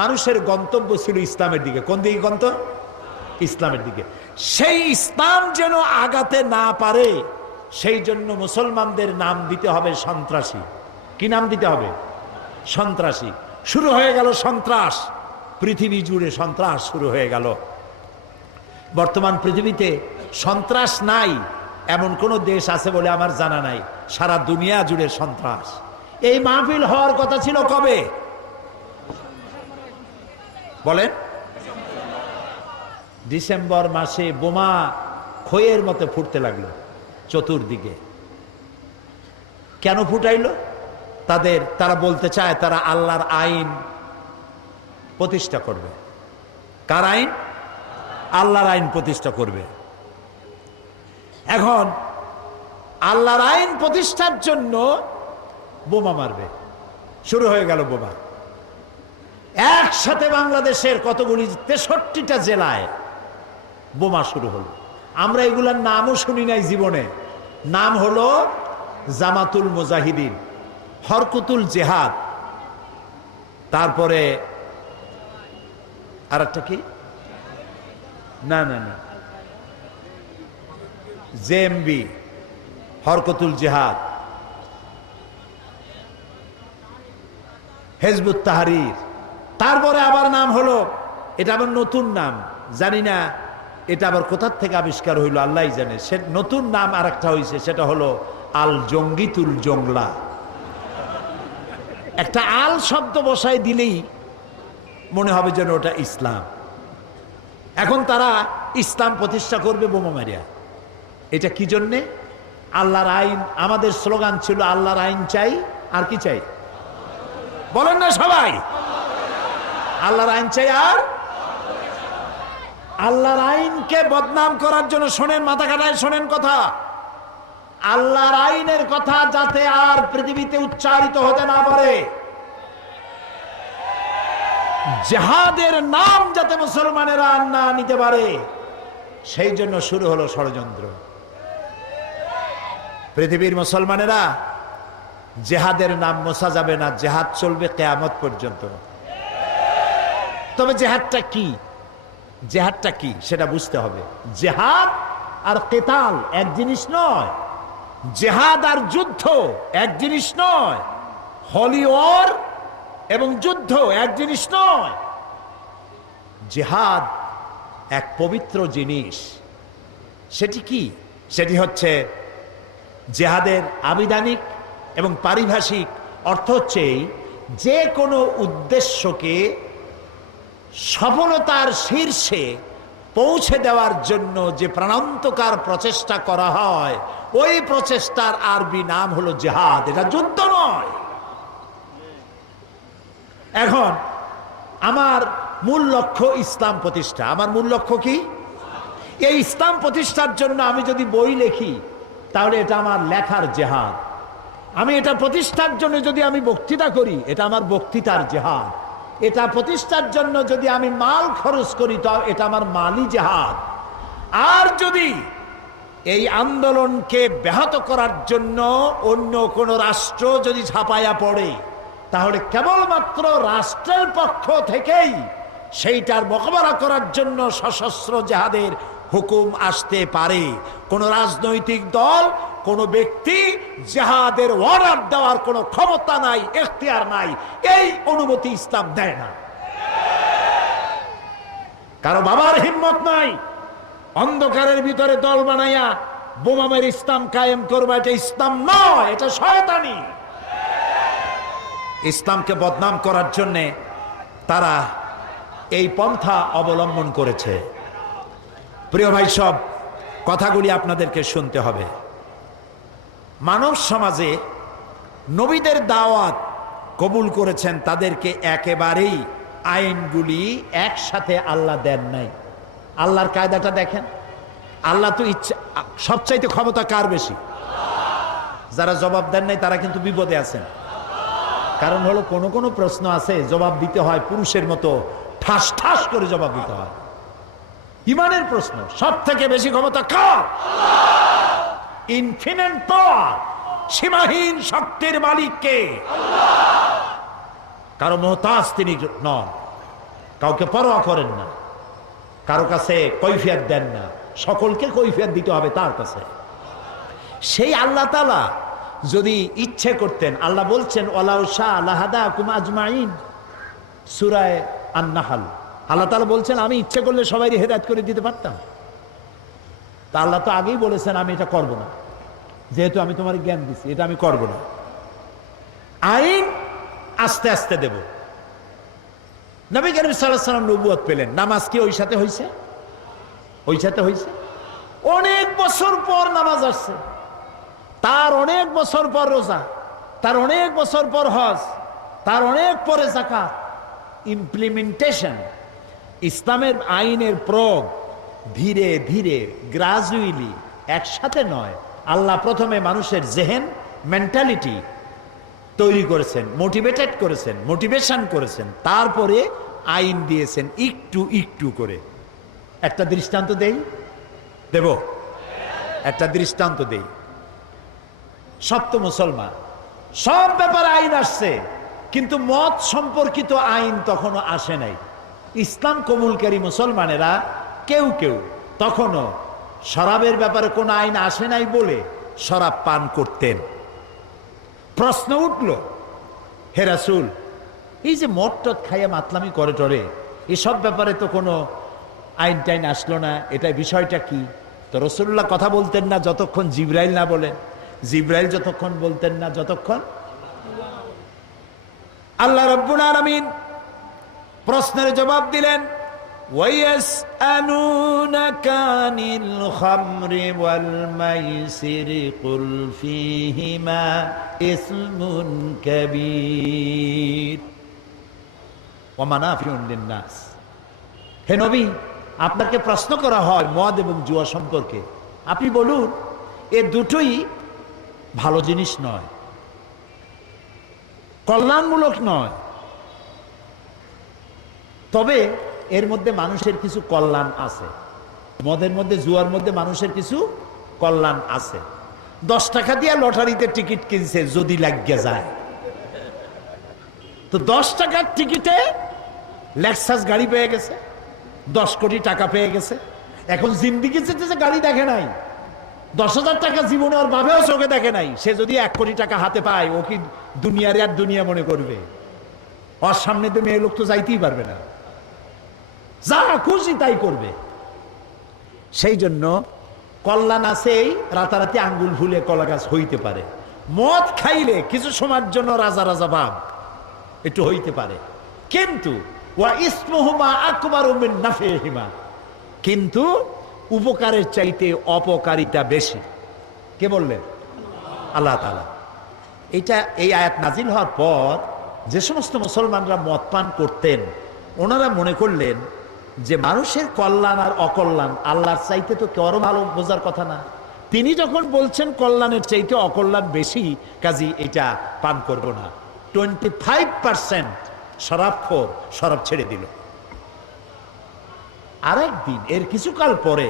মানুষের গন্তব্য ছিল ইসলামের দিকে। কোন দিকে গন্তব্য? ইসলামের দিকে। সেই ইসলাম যেন আগাতে না পারে সেই জন্য মুসলমানদের নাম দিতে হবে সন্ত্রাসী। কি নাম দিতে হবে? সন্ত্রাসী। শুরু হয়ে গেল সন্ত্রাস, পৃথিবী জুড়ে সন্ত্রাস শুরু হয়ে গেল। বর্তমান পৃথিবীতে সন্ত্রাস নাই এমন কোন দেশ আছে বলে আমার জানা নাই। সারা দুনিয়া জুড়ে সন্ত্রাস। এই মাহফিল হওয়ার কথা ছিল কবে বলেন? ডিসেম্বর মাসে বোমা খইয়ের মতো ফুটতে লাগলো চতুর্দিকে। কেন ফুটাইলো? তারা বলতে চায় তারা আল্লাহর আইন প্রতিষ্ঠা করবে। কার আইন? আল্লাহর আইন প্রতিষ্ঠা করবে। এখন আল্লাহর আইন প্রতিষ্ঠার জন্য বোমা মারবে। শুরু হয়ে গেল বোমা। একসাথে বাংলাদেশের কতগুলি 63টা জেলায় বোমা শুরু হলো। আমরা এগুলার নামও শুনি নাই জীবনে। নাম হলো জামাতুল মুজাহিদিন, হরকুতুল জেহাদ, তারপরে আর একটা কি, না না না, জেএমবি, হরকতুল জেহাদ, হিজবুত তাহরীর। তারপরে আবার নাম হলো, এটা আবার নতুন নাম, জানি না এটা আবার কোথার থেকে আবিষ্কার হইল আল্লাহই জানে। সে নতুন নাম আর একটা হয়েছে, সেটা হলো আল জঙ্গিতুল জংলা। একটা আল শব্দ বসায় দিলেই মনে হবে যেন ওটা ইসলাম। এখন তারা ইসলাম প্রতিষ্ঠা করবে বোমা মারিয়া। এটা কি জন্যে? আল্লাহর আইন। আমাদের স্লোগান ছিল আল্লাহর আইন চাই, আর কি চাই বলেন না সবাই? আল্লাহর আইন চাই। আর আল্লাহর আইনকে বদনাম করার জন্য শোনেন, মাথা কাটায় শোনেন কথা, আল্লাহর আইনের কথা যাতে আর পৃথিবীতে উচ্চারিত হতে না পারে, জিহাদের নাম যাতে মুসলমানেরা না নিতে পারে, সেই জন্য শুরু হলো ষড়যন্ত্র। পৃথিবীর মুসলমানেরা জিহাদের নাম মোছা যাবে না, জিহাদ চলবে কিয়ামত পর্যন্ত। তবে জিহাদটা কি, জিহাদটা কি সেটা বুঝতে হবে। জিহাদ আর কিতাল এক জিনিস নয়। জিহাদ আর যুদ্ধ এক জিনিস নয়। হলি ওয়ার এবং যুদ্ধ এক জিনিস নয়। জিহাদ এক পবিত্র জিনিস। সেটি কি? সেটি হচ্ছে জিহাদের আবিধানিক এবং পারিভাষিক অর্থ হচ্ছে যে কোনো উদ্দেশ্যকে সফলতার শীর্ষে পৌঁছে দেওয়ার জন্য যে প্রাণান্তকার প্রচেষ্টা করা হয়, ওই প্রচেষ্টার আরবি নাম হলো জিহাদ। এটা যুদ্ধ নয়। এখন আমার মূল লক্ষ্য ইসলাম প্রতিষ্ঠা। আমার মূল লক্ষ্য কি? এই ইসলাম প্রতিষ্ঠার জন্য আমি যদি বই লিখি তাহলে এটা আমার লেখার জিহাদ। আমি এটা প্রতিষ্ঠার জন্য যদি আমি বক্তৃতা করি, এটা আমার বক্তৃতার জিহাদ। এটা প্রতিষ্ঠার জন্য যদি আমি মাল খরচ করি তো এটা আমার মালি জিহাদ। আর যদি এই আন্দোলনকে ব্যাহত করার জন্য অন্য কোন রাষ্ট্র যদি ঝাঁপাইয়া পড়ে, তাহলে কেবলমাত্র রাষ্ট্রের পক্ষ থেকেই সেইটার মোকাবেলা করার জন্য সশস্ত্র জিহাদের হুকুম আসতে পারে। কোন রাজনৈতিক দল, কোন ব্যক্তি জিহাদের অর্ডার দেওয়ার কোন ক্ষমতা নাই, এখতিয়ার নাই। এই অনুমতি ইসলাম দেয় না। কারো বাবার হিম্মত নাই অন্ধকারের ভিতরে দল বানাইয়া বোমা মেরে ইসলাম কায়েম করবে। এটা ইসলাম নয়, এটা শয়তানি। ইসলামকে বদনাম করার জন্য তারা এই পন্থা অবলম্বন করেছে। প্রিয় ভাই, সব কথাগুলি আপনাদেরকে শুনতে হবে। মানব সমাজে নবীদের দাওয়াত কবুল করেছেন, তাদেরকে একেবারেই আইনগুলি একসাথে আল্লাহ দেন নাই। আল্লাহর কায়দাটা দেখেন। আল্লাহ তো ইচ্ছা, সবচাইতে ক্ষমতা কার বেশি? যারা জবাব দেন নাই তারা কিন্তু বিপদে আছেন। কারণ হলো কোনো কোনো প্রশ্ন আছে জবাব দিতে হয় পুরুষের মতো ঠাস ঠাস করে জবাব দিতে হয়। ইমানের প্রশ্ন সব থেকে বেশি ক্ষমতা কার? ইনফিনিট পাওয়ার, সীমাহীন শক্তির মালিক কে? কারো মোহতাজ তিনি নন। কাউকে পরোয়া করেন না, কারো কাছে কৈফিয়ত দেন না, সকলকে কৈফিয়ত দিতে হবে তার কাছে। সেই আল্লাহ তাআলা যদি ইচ্ছে করতেন, আল্লাহ বলছেন ওয়ালাউ শাআ লাহাদাকুম আজমাইন, সূরা আন-নাহল। আল্লাহ তাআলা বলছেন আমি ইচ্ছে করলে সবাইকে হেদায়েত করে দিতে পারতাম। তা আল্লাহ তো আগেই বলেছেন আমি এটা করব না, যেহেতু আমি তোমার জ্ঞান দিচ্ছি, এটা আমি করব না। আইন আস্তে আস্তে দেব। নবী করিম সাল্লাল্লাহু আলাইহি ওয়াসাল্লাম নবুয়ত পেলেন, নামাজ কি ওই সাথে হয়েছে? ওই সাথে হয়েছে। অনেক বছর পর নামাজ আসছে, তার অনেক বছর পর রোজা, তার অনেক বছর পর হজ, তার অনেক পরে যাকাত। ইমপ্লিমেন্টেশন, ইসলামের আইনের প্রয়োগ ধীরে ধীরে গ্রাজুয়ালি, একসাথে নয়। আল্লাহ প্রথমে মানুষের জেহেন, মেন্টালিটি তৈরি করেছেন, মোটিভেটেড করেছেন, মোটিভেশন করেছেন, তারপরে আইন দিয়েছেন একটু একটু করে। একটা দৃষ্টান্ত দেব, একটা দৃষ্টান্ত দেই। সব তো মুসলমান, সব ব্যাপারে আইন আসছে, কিন্তু মত সম্পর্কিত আইন তখনও আসে নাই। ইসলাম কবুলকারী মুসলমানেরা কেউ কেউ তখনও শরাবের ব্যাপারে কোনো আইন আসে নাই বলে শরাব পান করতেন। প্রশ্ন উঠল, হে রাসূল, এই যে মদ টদ খাইয়া মাতলামি করে টরে, এসব ব্যাপারে তো কোনো আইন টাইন আসলো না, এটা বিষয়টা কি? তো রাসূলুল্লাহ কথা বলতেন না যতক্ষণ জিবরাইল না বলেন, জিবরাইল যতক্ষণ বলতেন না যতক্ষণ আল্লাহ রাব্বুল আলামিন প্রশ্নের জবাব দিলেন, ওয়ায়াসআলুনাকা আনিল খামরি ওয়াল মাইসিরি কুল ফীহিমা ইসমুন কাবীর ওয়া মানাফিউন লিন-নাস। হে নবী, আপনাকে প্রশ্ন করা হয় মদ এবং জুয়া সম্পর্কে, আপনি বলুন এ দুটোই ভালো জিনিস নয়, কল্যাণমূলক নয়, তবে এর মধ্যে মানুষের কিছু কল্যাণ আছে। মদের মধ্যে, জুয়ার মধ্যে মানুষের কিছু কল্যাণ আছে। 10 টাকা দিয়ে লটারিতে টিকিট কিনছে, যদি লাগিয়ে যায় তো 10 টাকার টিকিটে লেক্সাস গাড়ি পেয়ে গেছে, 10 কোটি টাকা পেয়ে গেছে। এখন জিন্দিগি যেতে গাড়ি দেখে নাই, 10,000 টাকা জীবনে ওর ভাবেও চোখে দেখে নাই। সে যদি 1 কোটি টাকা হাতে পায়, ও কি দুনিয়ার আর দুনিয়া মনে করবে? ওর সামনে তো মেয়ে লোক তো যাইতেই পারবে না, যা খুশি তাই করবে। সেই জন্য কল্যাণ আছেই, রাতারাতি আঙ্গুল ভুলে কলা গাছ হইতে পারে। মদ খাইলে কিছু সময়ের জন্য রাজা রাজা ভাব একটু হইতে পারে, কিন্তু ওয়া ইসমুহুমা আকবারু মিন নাফিহিমা, কিন্তু উপকারের চাইতে অপকারিতা বেশি। কে বললেন? আল্লাহ তাআলা। এই আয়াত নাজিল হওয়ার পর যে সমস্ত মুসলমানরা মদ পান করতেন, ওনারা মনে করলেন যে মানুষের কল্যাণ আর অকল্যাণ আল্লাহর চাইতে তো কেউ ভালো বোঝার কথা না। তিনি যখন বলছেন কল্যাণের চাইতে অকল্যাণ বেশি, কাজী এটা পান করব না। 25% শরাবখোর শরাব ছেড়ে দিল। আরেকদিন, এর কিছুকাল পরে